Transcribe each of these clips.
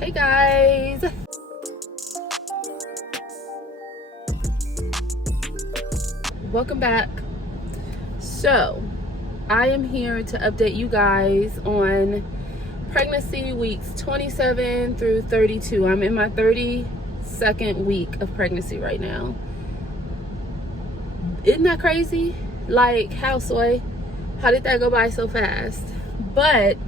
Hey guys, welcome back. So I am here to update you guys on pregnancy weeks 27 through 32. I'm in my 32nd week of pregnancy right now. Isn't that crazy? Like, how did that go by so fast? But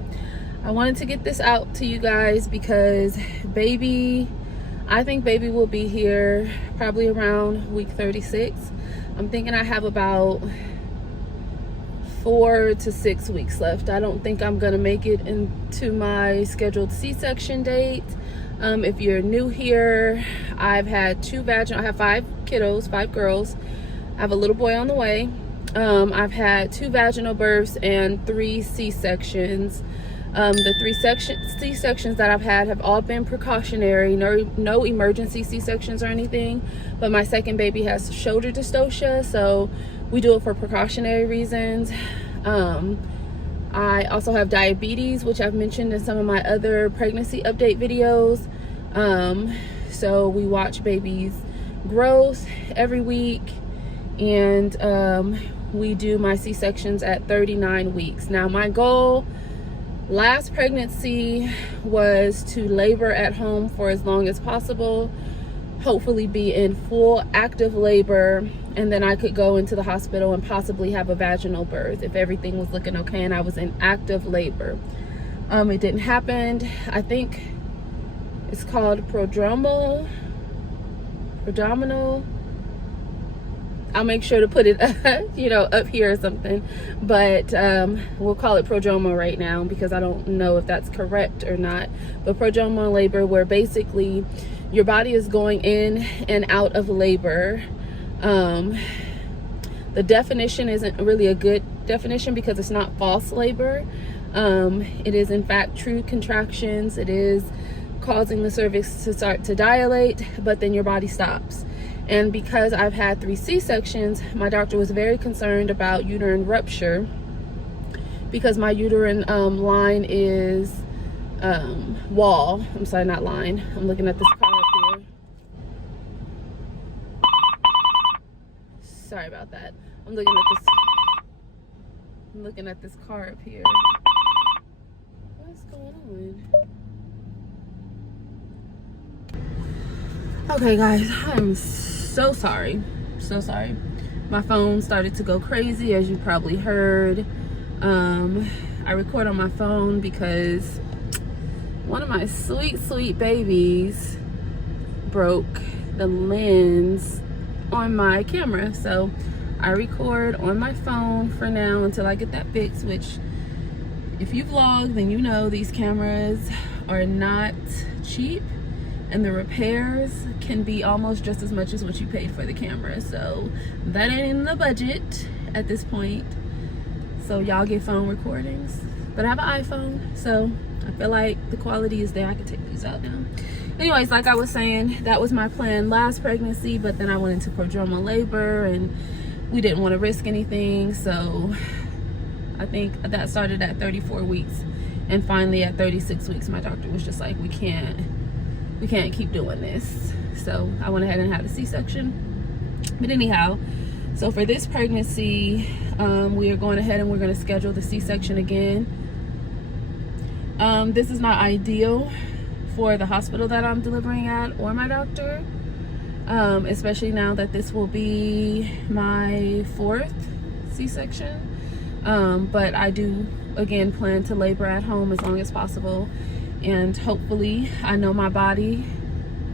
I wanted to get this out to you guys because I think baby will be here probably around week 36. I'm thinking I have about 4 to 6 weeks left. I don't think I'm gonna make it into my scheduled C-section date. If you're new here, I've had I have 5 kiddos, 5 girls. I have a little boy on the way. I've had 2 vaginal births and 3 C-sections. The 3 C-sections that I've had have all been precautionary, no emergency C-sections or anything, but my second baby has shoulder dystocia, so we do it for precautionary reasons. I also have diabetes, which I've mentioned in some of my other pregnancy update videos. So we watch baby's growth every week, and we do my C-sections at 39 weeks. Now my goal last pregnancy was to labor at home for as long as possible, hopefully be in full active labor, and then I could go into the hospital and possibly have a vaginal birth if everything was looking okay and I was in active labor. It didn't happen. I think it's called prodromal. I'll make sure to put it up here or something, but we'll call it prodromal right now because I don't know if that's correct or not. But prodromal labor, where basically your body is going in and out of labor. The definition isn't really a good definition because it's not false labor. It is in fact true contractions. It is causing the cervix to start to dilate, but then your body stops. And because I've had 3 C-sections, my doctor was very concerned about uterine rupture because my uterine line is wall. I'm sorry, not line. I'm looking at this car up here. Sorry about that. I'm looking at this car up here. What's going on? Okay guys, I'm so sorry. My phone started to go crazy, as you probably heard. I record on my phone because one of my sweet babies broke the lens on my camera, so I record on my phone for now until I get that fixed, which if you vlog then you know these cameras are not cheap, and the repairs can be almost just as much as what you paid for the camera, so that ain't in the budget at this point. So y'all get phone recordings, but I have an iPhone, so I feel like the quality is there. I can take these out now. Anyways, like I was saying, that was my plan last pregnancy, but then I went into prodromal labor and we didn't want to risk anything, so I think that started at 34 weeks, and finally at 36 weeks my doctor was just like, we can't keep doing this. So I went ahead and had a C-section. But anyhow, so for this pregnancy, we are going ahead and we're going to schedule the C-section again. This is not ideal for the hospital that I'm delivering at or my doctor, especially now that this will be my 4th C-section. But I do again plan to labor at home as long as possible, and hopefully I know my body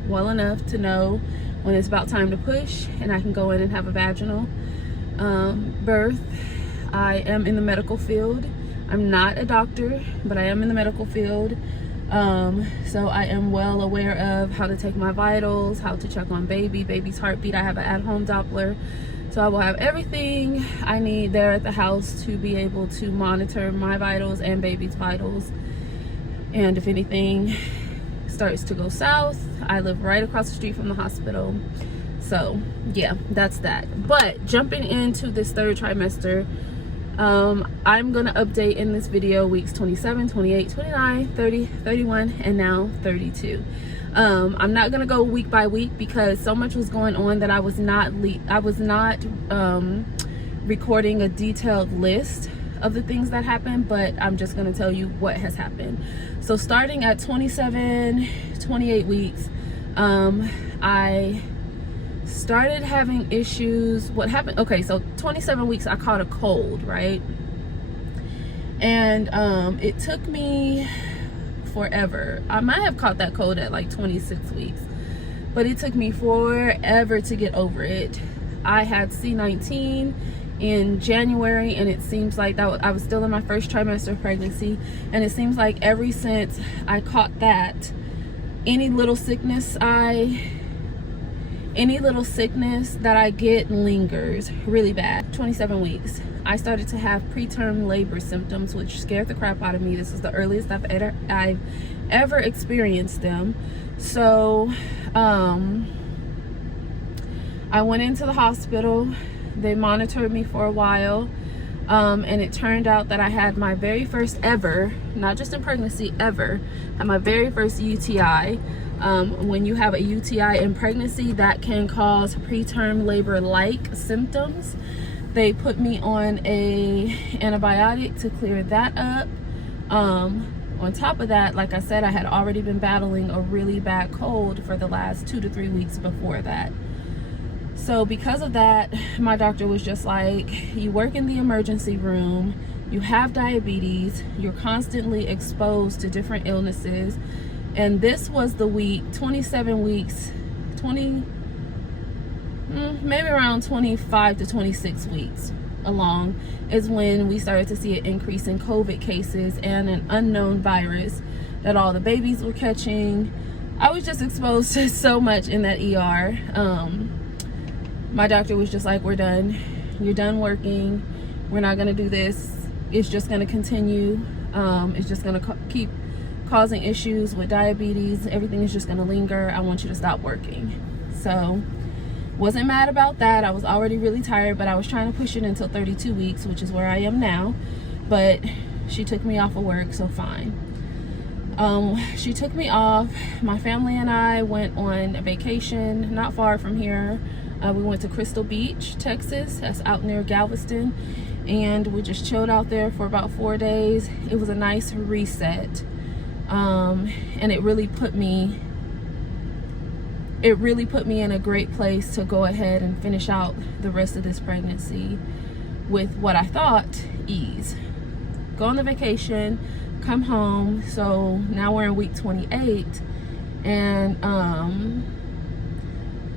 well enough to know when it's about time to push and I can go in and have a vaginal birth. I am in the medical field. I'm not a doctor, but I am in the medical field, so I am well aware of how to take my vitals, how to check on baby's heartbeat. I have an at-home Doppler, so I will have everything I need there at the house to be able to monitor my vitals and baby's vitals. And if anything starts to go south, I live right across the street from the hospital. So yeah, that's that. But jumping into this 3rd trimester, I'm gonna update in this video weeks 27, 28, 29, 30, 31, and now 32. I'm not gonna go week by week because so much was going on that I was not recording a detailed list of the things that happened, but I'm just gonna tell you what has happened. So starting at 27, 28 weeks, I started having issues. What happened? Okay, so 27 weeks I caught a cold, right? And it took me forever. I might have caught that cold at like 26 weeks, but it took me forever to get over it. I had C19 in January, and it seems like I was still in my first trimester of pregnancy, and it seems like ever since I caught that, any little sickness that I get lingers really bad. 27 weeks, I started to have preterm labor symptoms, which scared the crap out of me. This is the earliest I've ever experienced them. So I went into the hospital. They monitored me for a while, and it turned out that I had my very first ever, not just in pregnancy, ever, had my very first UTI. When you have a UTI in pregnancy, that can cause preterm labor-like symptoms. They put me on a antibiotic to clear that up. On top of that, like I said, I had already been battling a really bad cold for the last 2 to 3 weeks before that. So because of that, my doctor was just like, you work in the emergency room, you have diabetes, you're constantly exposed to different illnesses. And this was the week, 27 weeks, maybe around 25 to 26 weeks along is when we started to see an increase in COVID cases and an unknown virus that all the babies were catching. I was just exposed to so much in that ER. My doctor was just like, we're done. You're done working. We're not gonna do this. It's just gonna continue. It's just gonna keep causing issues with diabetes. Everything is just gonna linger. I want you to stop working. So wasn't mad about that. I was already really tired, but I was trying to push it until 32 weeks, which is where I am now. But she took me off of work, so fine. She took me off. My family and I went on a vacation not far from here. We went to Crystal Beach, Texas. That's out near Galveston. And we just chilled out there for about 4 days. It was a nice reset. And it really put me in a great place to go ahead and finish out the rest of this pregnancy with what I thought ease. Go on the vacation, come home. So now we're in week 28, and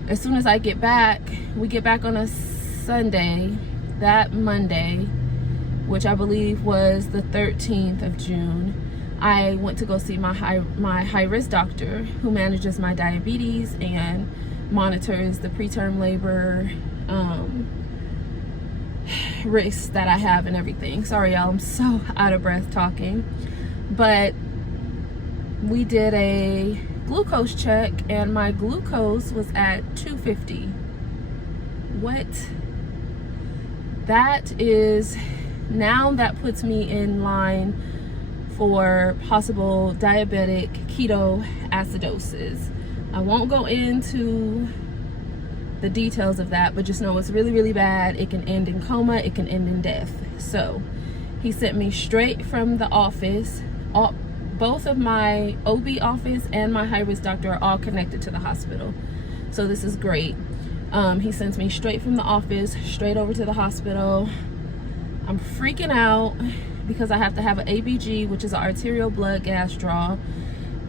as soon as I get back, we get back on a Sunday. That Monday, which I believe was the 13th of June, I went to go see my high-risk doctor who manages my diabetes and monitors the preterm labor risks that I have and everything. Sorry, y'all, I'm so out of breath talking. But we did a glucose check, and my glucose was at 250. What? That is, now that puts me in line for possible diabetic ketoacidosis. I won't go into the details of that, but just know it's really, really bad. It can end in coma, it can end in death. So he sent me straight from the office. Both of my OB office and my high-risk doctor are all connected to the hospital. So this is great. He sends me straight from the office, straight over to the hospital. I'm freaking out because I have to have an ABG, which is an arterial blood gas draw.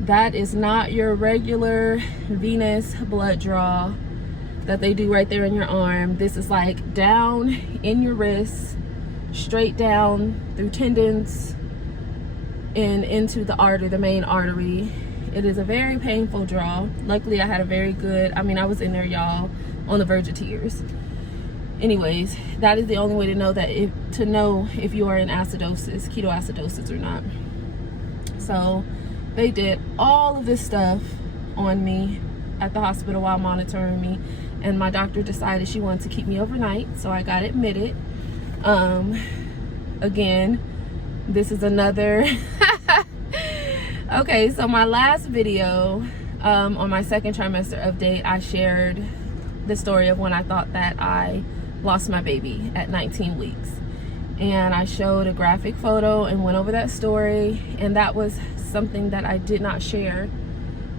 That is not your regular venous blood draw that they do right there in your arm. This is like down in your wrist, straight down through tendons and into the artery, the main artery. It is a very painful draw. Luckily, I had a very good, I was in there, y'all, on the verge of tears. Anyways, that is the only way to know that if you are in acidosis, ketoacidosis or not. So they did all of this stuff on me at the hospital while monitoring me, and my doctor decided she wanted to keep me overnight, so I got admitted. again, this is another okay, so my last video on my second trimester update, I shared the story of when I thought that I lost my baby at 19 weeks, and I showed a graphic photo and went over that story, and that was something that I did not share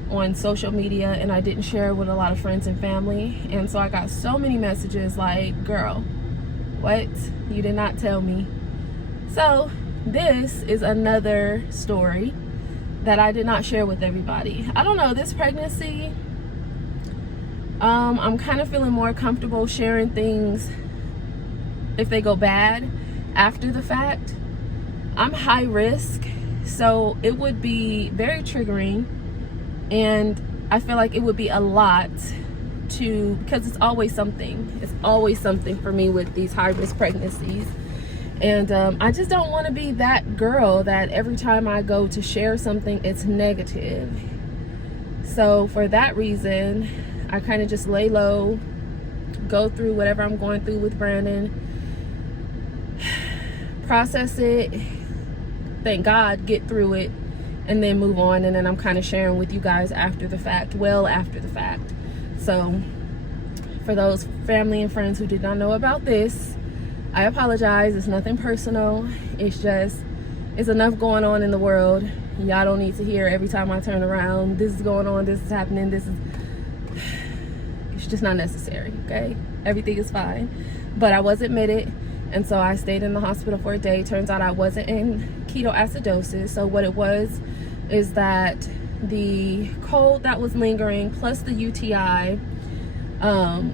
on social media, and I didn't share with a lot of friends and family. And so I got so many messages like, girl, what? You did not tell me. So this is another story that I did not share with everybody. I don't know, this pregnancy, I'm kind of feeling more comfortable sharing things if they go bad after the fact. I'm high risk, so it would be very triggering, and I feel like it would be a lot because it's always something for me with these high risk pregnancies. And I just don't want to be that girl that every time I go to share something, it's negative. So for that reason, I kind of just lay low, go through whatever I'm going through with Brandon, process it, thank God, get through it, and then move on. And then I'm kind of sharing with you guys after the fact, well after the fact. So for those family and friends who did not know about this, I apologize. It's nothing personal. It's just, it's enough going on in the world. Y'all don't need to hear every time I turn around, this is going on, this is happening, this is, it's just not necessary, okay? Everything is fine. But I was admitted, and so I stayed in the hospital for a day. Turns out I wasn't in ketoacidosis. So what it was is that the cold that was lingering plus the UTI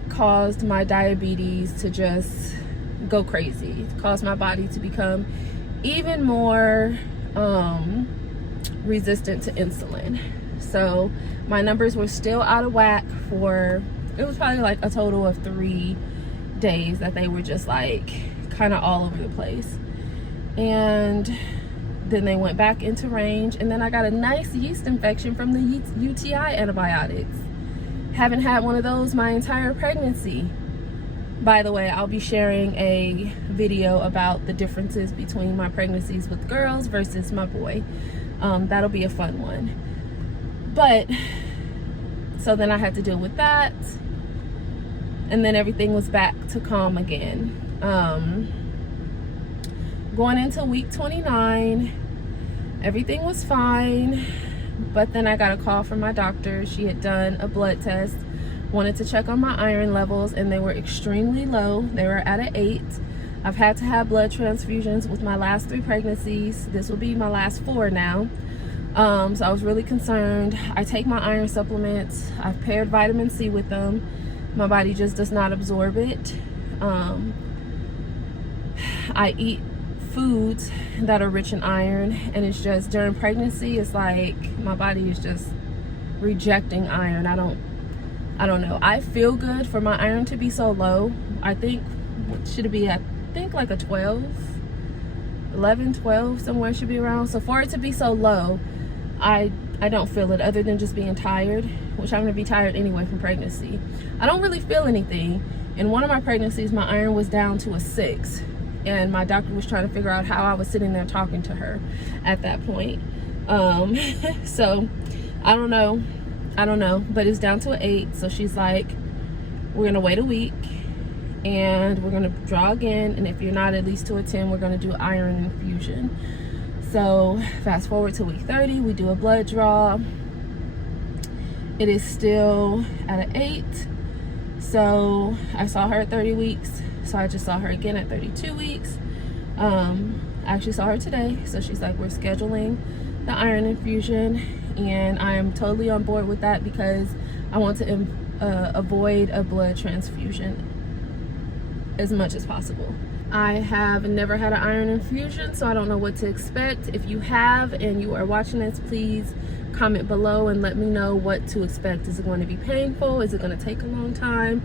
caused my diabetes to just go crazy. It caused my body to become even more resistant to insulin. So my numbers were still out of whack for, it was probably like a total of 3 days that they were just like kind of all over the place. And then they went back into range, and then I got a nice yeast infection from the UTI antibiotics. Haven't had one of those my entire pregnancy. By the way, I'll be sharing a video about the differences between my pregnancies with girls versus my boy. That'll be a fun one. But so then I had to deal with that, and then everything was back to calm again. Going into week 29, everything was fine, but then I got a call from my doctor. She had done a blood test, wanted to check on my iron levels, and they were extremely low. They were at an 8. I've had to have blood transfusions with my last 3 pregnancies. This will be my last 4 now. So I was really concerned. I take my iron supplements. I've paired vitamin C with them. My body just does not absorb it. I eat foods that are rich in iron, and it's just during pregnancy, it's like my body is just rejecting iron. I don't know. I feel good for my iron to be so low. I think, should it be, I think like a 12, 11, 12, somewhere should be around. So for it to be so low, I don't feel it, other than just being tired, which I'm gonna be tired anyway from pregnancy. I don't really feel anything. In one of my pregnancies, my iron was down to a 6, and my doctor was trying to figure out how I was sitting there talking to her at that point. So I don't know, but it's down to an 8. So she's like, we're gonna wait a week and we're gonna draw again, and if you're not at least to a 10, we're gonna do iron infusion. So fast forward to week 30, we do a blood draw. It is still at an 8. So I saw her at 30 weeks. So I just saw her again at 32 weeks. I actually saw her today. So she's like, we're scheduling the iron infusion, and I am totally on board with that because I want to avoid a blood transfusion as much as possible. I have never had an iron infusion, so I don't know what to expect. If you have and you are watching this, please comment below and let me know what to expect. Is it going to be painful? Is it going to take a long time?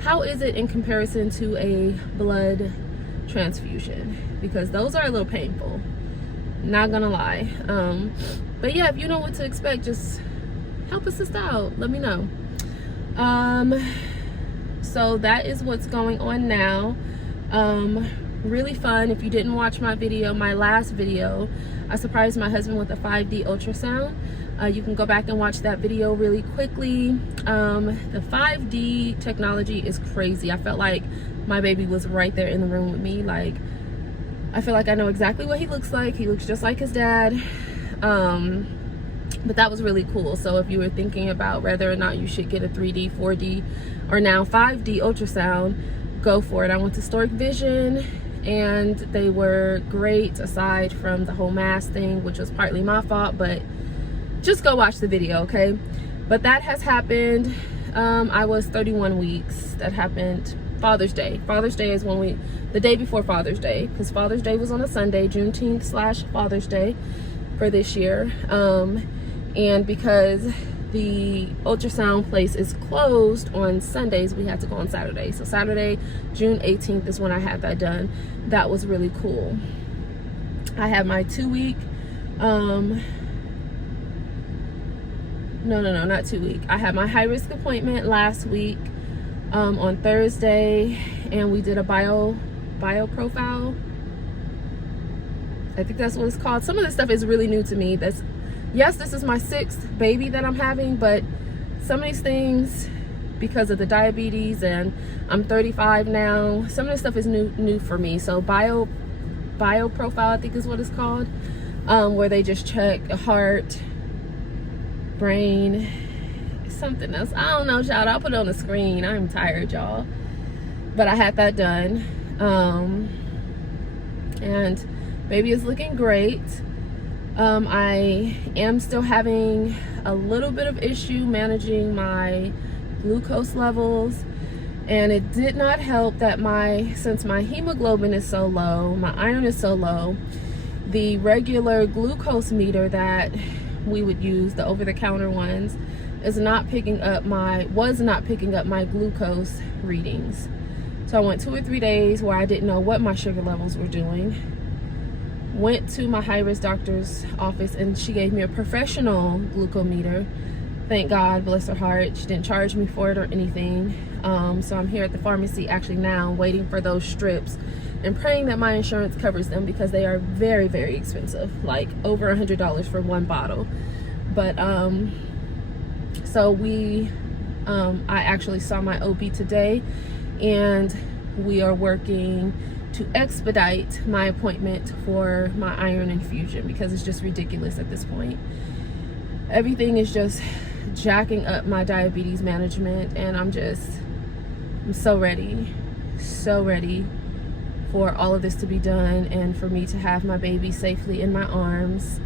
How is it in comparison to a blood transfusion? Because those are a little painful, not gonna lie. But yeah, if you know what to expect, just help a sister out, let me know. So that is what's going on now. really fun. If you didn't watch my video, my last video, I surprised my husband with a 5D ultrasound. You can go back and watch that video really quickly. The 5D technology is crazy. I felt like my baby was right there in the room with me. Like, I feel like I know exactly what he looks like. He looks just like his dad. But that was really cool. So if you were thinking about whether or not you should get a 3D, 4D, or now 5D ultrasound, go for it. I went to Stork Vision and they were great, aside from the whole mask thing, which was partly my fault, but just go watch the video, okay? But that has happened. I was 31 weeks. That happened Father's Day. Father's Day is the day before Father's Day, because Father's Day was on a Sunday, Juneteenth / Father's Day for this year. And because the ultrasound place is closed on Sundays, we had to go on Saturday. So Saturday, June 18th is when I had that done. That was really cool. I had my 2-week, not 2 week. I had my high risk appointment last week on Thursday, and we did a bio profile. I think that's what it's called. Some of this stuff is really new to me. Yes, this is my 6th baby that I'm having, but some of these things, because of the diabetes, and I'm 35 now, some of this stuff is new for me. So bio profile, I think is what it's called, where they just check a heart, brain, something else. I don't know, y'all. I'll put it on the screen. I'm tired, y'all. But I had that done. And baby is looking great. I am still having a little bit of issue managing my glucose levels, and it did not help that since my hemoglobin is so low, my iron is so low, the regular glucose meter that we would use, the over-the-counter ones, was not picking up my glucose readings. So I went 2 or 3 days where I didn't know what my sugar levels were doing. Went to my high-risk doctor's office, and she gave me a professional glucometer. Thank God, bless her heart. She didn't charge me for it or anything. So I'm here at the pharmacy actually now, waiting for those strips and praying that my insurance covers them, because they are very, very expensive, like over $100 for one bottle. But so I actually saw my OB today, and we are working to expedite my appointment for my iron infusion, because it's just ridiculous at this point. Everything is just jacking up my diabetes management, and I'm so ready for all of this to be done, and for me to have my baby safely in my arms,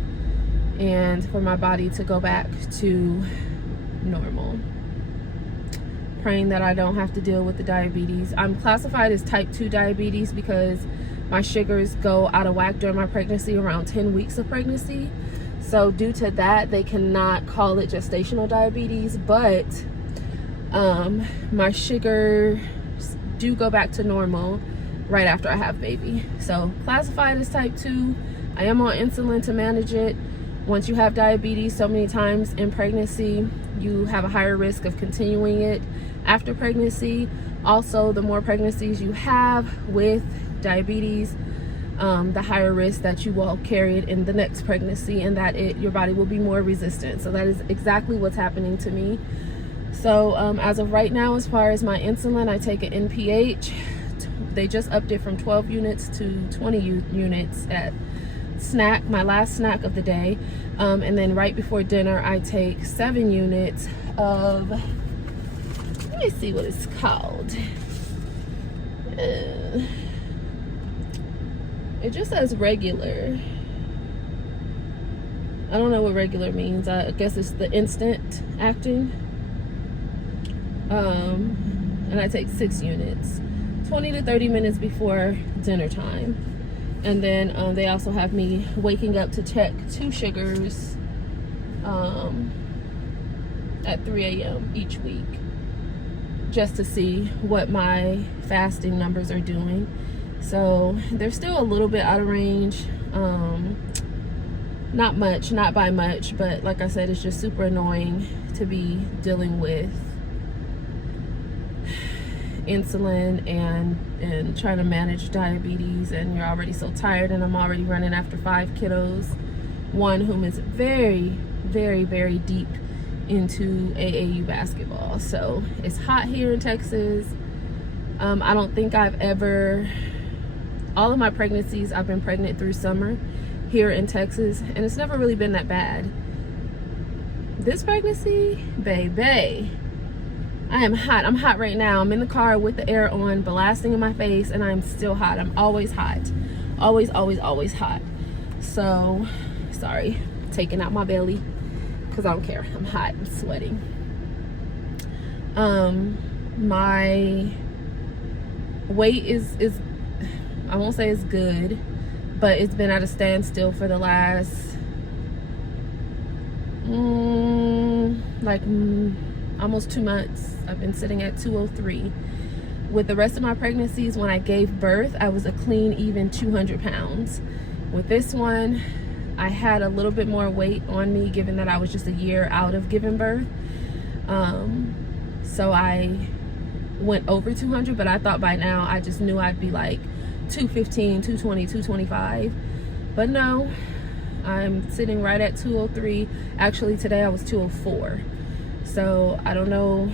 and for my body to go back to normal. Praying that I don't have to deal with the diabetes. I'm classified as type 2 diabetes because my sugars go out of whack during my pregnancy, around 10 weeks of pregnancy. So due to that, they cannot call it gestational diabetes, but my sugars do go back to normal right after I have baby. So classified as type 2. I am on insulin to manage it. Once you have diabetes so many times in pregnancy, you have a higher risk of continuing it after pregnancy. Also, the more pregnancies you have with diabetes, the higher risk that you will carry it in the next pregnancy, and that your body will be more resistant. So that is exactly what's happening to me. So as of right now, as far as my insulin, I take an NPH. They just upped it from 12 units to 20 units at snack, my last snack of the day. And then right before dinner, I take 7 units of, let me see what it's called. It just says regular. I don't know what regular means. I guess it's the instant acting. And I take 6 units, 20 to 30 minutes before dinner time. And then they also have me waking up to check 2 sugars at 3 a.m. each week, just to see what my fasting numbers are doing. So they're still a little bit out of range. Not much, not by much, but like I said, it's just super annoying to be dealing with. insulin and trying to manage diabetes, and you're already so tired, and I'm already running after 5 kiddos, one whom is very, very, very deep into AAU basketball. So it's hot here in Texas. I don't think I've ever, all of my pregnancies, I've been pregnant through summer here in Texas, and it's never really been that bad. This pregnancy, baby, I am hot. I'm hot right now. I'm in the car with the air on, blasting in my face, and I'm still hot. I'm always hot. Always, always, always hot. So, sorry, taking out my belly, because I don't care. I'm hot. I'm sweating. My weight is I won't say it's good, but it's been at a standstill for the last almost 2 months. I've been sitting at 203. With the rest of my pregnancies, when I gave birth, I was a clean even 200 pounds. With this one, I had a little bit more weight on me, given that I was just a year out of giving birth. So I went over 200, but I thought by now, I just knew I'd be like 215, 220, 225. But no, I'm sitting right at 203. Actually, today I was 204. So I don't know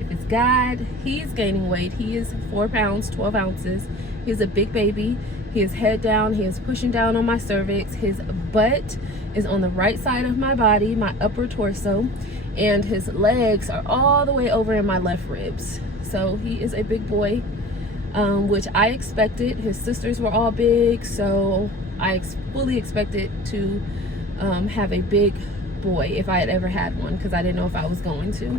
if it's God. He's gaining weight. He is 4 pounds, 12 ounces. He's a big baby. He is head down. He is pushing down on my cervix. His butt is on the right side of my body, my upper torso, and his legs are all the way over in my left ribs. So he is a big boy, which I expected. His sisters were all big, so I fully expected to have a big boy if I had ever had one, because I didn't know if I was going to.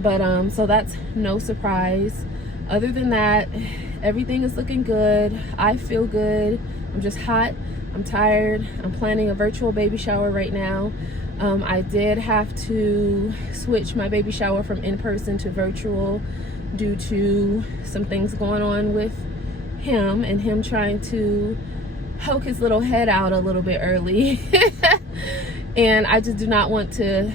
But so that's no surprise. Other than that, everything is looking good. I feel good. I'm just hot. I'm tired. I'm planning a virtual baby shower right now. I did have to switch my baby shower from in-person to virtual due to some things going on with him and him trying to poke his little head out a little bit early. And I just do not want to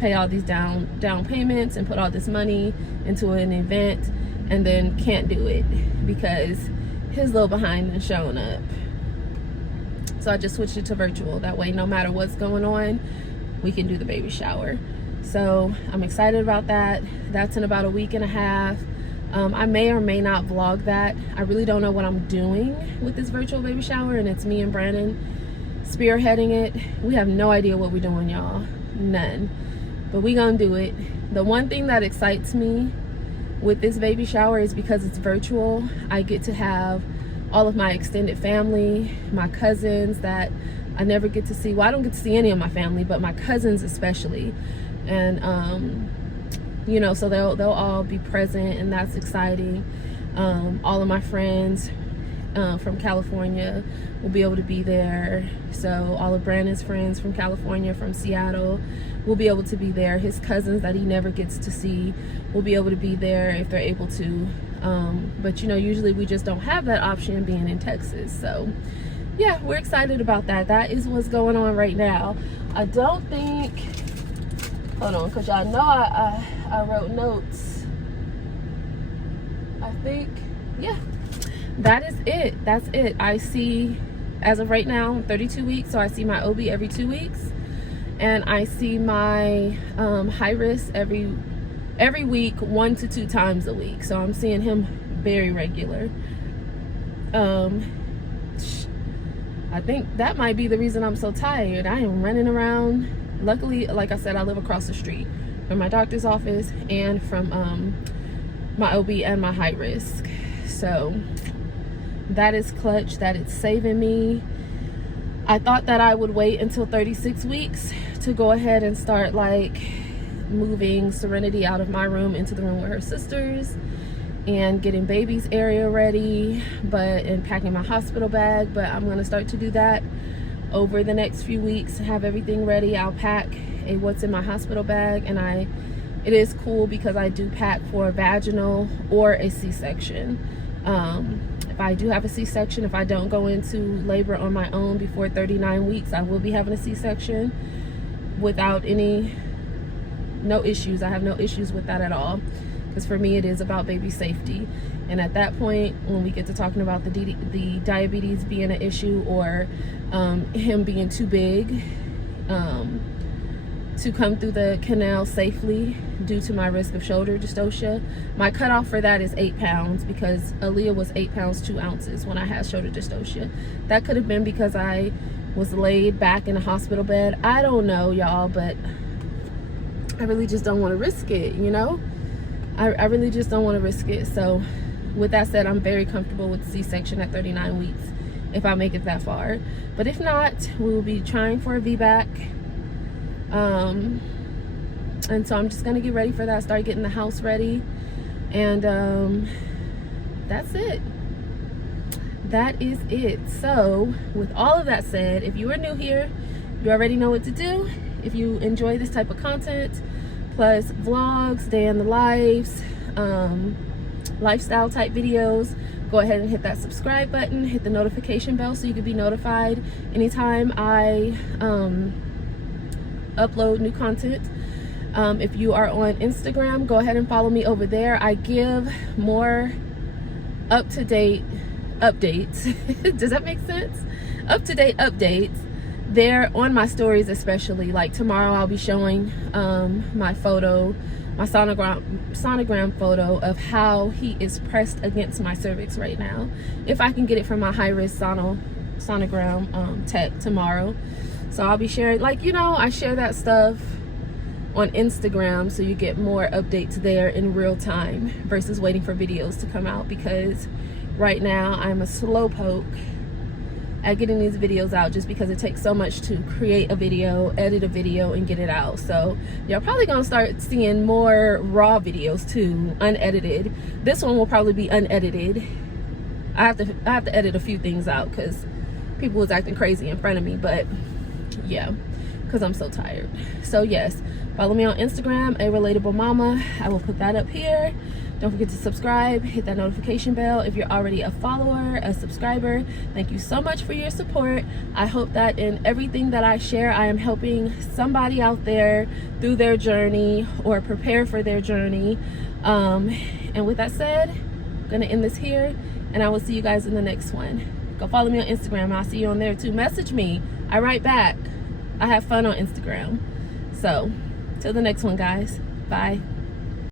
pay all these down payments and put all this money into an event and then can't do it because his little behind is showing up. So I just switched it to virtual. That way, no matter what's going on, we can do the baby shower. So I'm excited about that. That's in about a week and a half. I may or may not vlog that. I really don't know what I'm doing with this virtual baby shower, and it's me and Brandon spearheading it. We have no idea what we're doing, y'all. None. But we gonna do it. The one thing that excites me with this baby shower is because it's virtual, I get to have all of my extended family, my cousins that I never get to see. Well, I don't get to see any of my family, but my cousins especially. And you know, so they'll all be present, and that's exciting. All of my friends from California will be able to be there. So all of Brandon's friends from California, from Seattle, will be able to be there. His cousins that he never gets to see will be able to be there if they're able to. But you know, usually we just don't have that option being in Texas. So yeah, we're excited about that. That is what's going on right now. I don't think, hold on, because y'all know I wrote notes. I think, yeah, that is it. That's it. I see, as of right now, 32 weeks, so I see my OB every 2 weeks, and I see my high risk every week, 1 to 2 times a week. So I'm seeing him very regular. I think that might be the reason I'm so tired. I am running around. Luckily, like I said, I live across the street from my doctor's office and from my OB and my high risk. So that is clutch. That it's saving me. I thought that I would wait until 36 weeks to go ahead and start like moving Serenity out of my room into the room with her sisters and getting baby's area ready, and packing my hospital bag. But I'm gonna start to do that over the next few weeks, have everything ready. I'll pack a what's in my hospital bag, and it is cool because I do pack for a vaginal or a C-section. If I do have a C-section, if I don't go into labor on my own before 39 weeks, I will be having a C-section without no issues. I have no issues with that at all, because for me it is about baby safety. And at that point, when we get to talking about the diabetes being an issue, or him being too big to come through the canal safely due to my risk of shoulder dystocia, my cutoff for that is 8 pounds, because Aaliyah was 8 pounds 2 ounces when I had shoulder dystocia. That could have been because I was laid back in a hospital bed. I don't know, y'all, but I really just don't want to risk it, you know? I really just don't want to risk it. So with that said, I'm very comfortable with C-section at 39 weeks if I make it that far. But if not, we will be trying for a VBAC. And so I'm just gonna get ready for that, start getting the house ready, and that's it. That is it. So with all of that said, if you are new here, you already know what to do. If you enjoy this type of content, plus vlogs, day in the lives, lifestyle type videos, go ahead and hit that subscribe button, hit the notification bell so you can be notified anytime I upload new content. If you are on Instagram, go ahead and follow me over there. I give more up-to-date updates. Does that make sense? Up-to-date updates there on my stories, especially. Like tomorrow I'll be showing my sonogram photo of how he is pressed against my cervix right now, if I can get it from my high-risk sonogram tech tomorrow. So I'll be sharing, like, you know, I share that stuff on Instagram, so you get more updates there in real time versus waiting for videos to come out, because right now I'm a slowpoke at getting these videos out, just because it takes so much to create a video, edit a video, and get it out. So you're probably gonna start seeing more raw videos too, unedited. This one will probably be unedited. I have to edit a few things out because people was acting crazy in front of me, but yeah, because I'm so tired. So yes, follow me on Instagram, ARELATABLEMAMA. I will put that up here. Don't forget to subscribe, hit that notification bell if you're already a follower, a subscriber. Thank you so much for your support. I hope that in everything that I share, I am helping somebody out there through their journey or prepare for their journey. And with that said, I'm gonna end this here, and I will see you guys in the next one. Go follow me on Instagram. I'll see you on there too. Message me. I write back. I have fun on Instagram. So till the next one, guys. Bye.